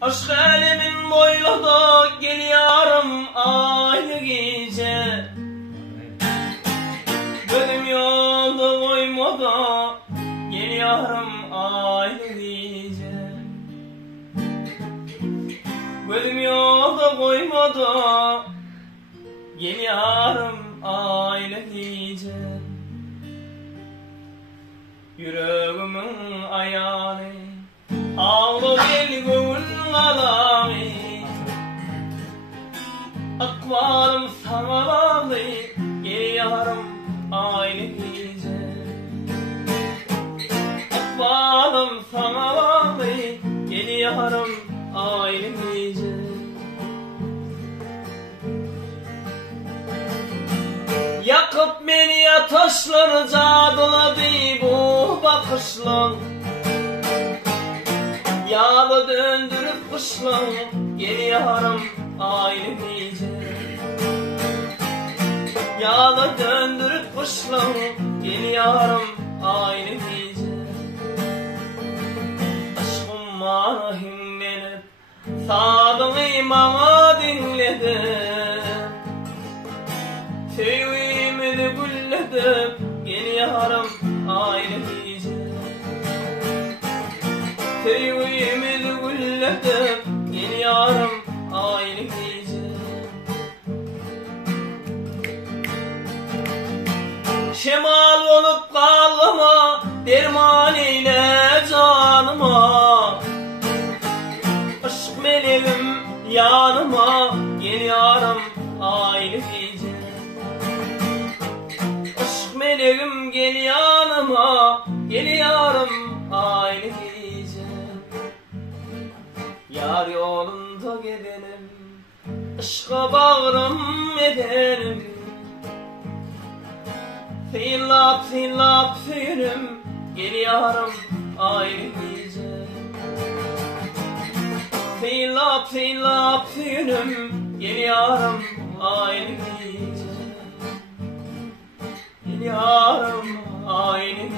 Aşk elimin boyladı geliyorum aynı gece. Gözüm yolda koymadı geliyorum aynı gece. Gözüm yolda koymadı geliyorum aynı gece. Yüreğimin ayağını ağlı gel gönül alanı. Akvalım sana bağlı geliyorum aynı gece. Akvalım sana bağlı geliyorum aynı gece. Yakıp beni ya taşlar cadıladı bu bakışlar. Yağlı döndürüp kışla geliyorum aynı gece. Yağlı döndürüp kışla geliyorum aynı gece. Aşkım rahim benim sadığım bana dinledim. Tüyümü gülledim geliyorum aynı gece. Tüyümü gülledim geliyorum aynı gece. Şemal olup kalma derman ile canıma. Aşk meleğim yanıma geliyorum aynı gece. Aşk meleğim gel yanıma geliyorum aynı gece. Yar yolunda gidelim, aşka bağrım edelim. Filap filap filim geliyorum aynı gece. Filap filap filim geliyorum aynı gece. Geliyorum aynı gece.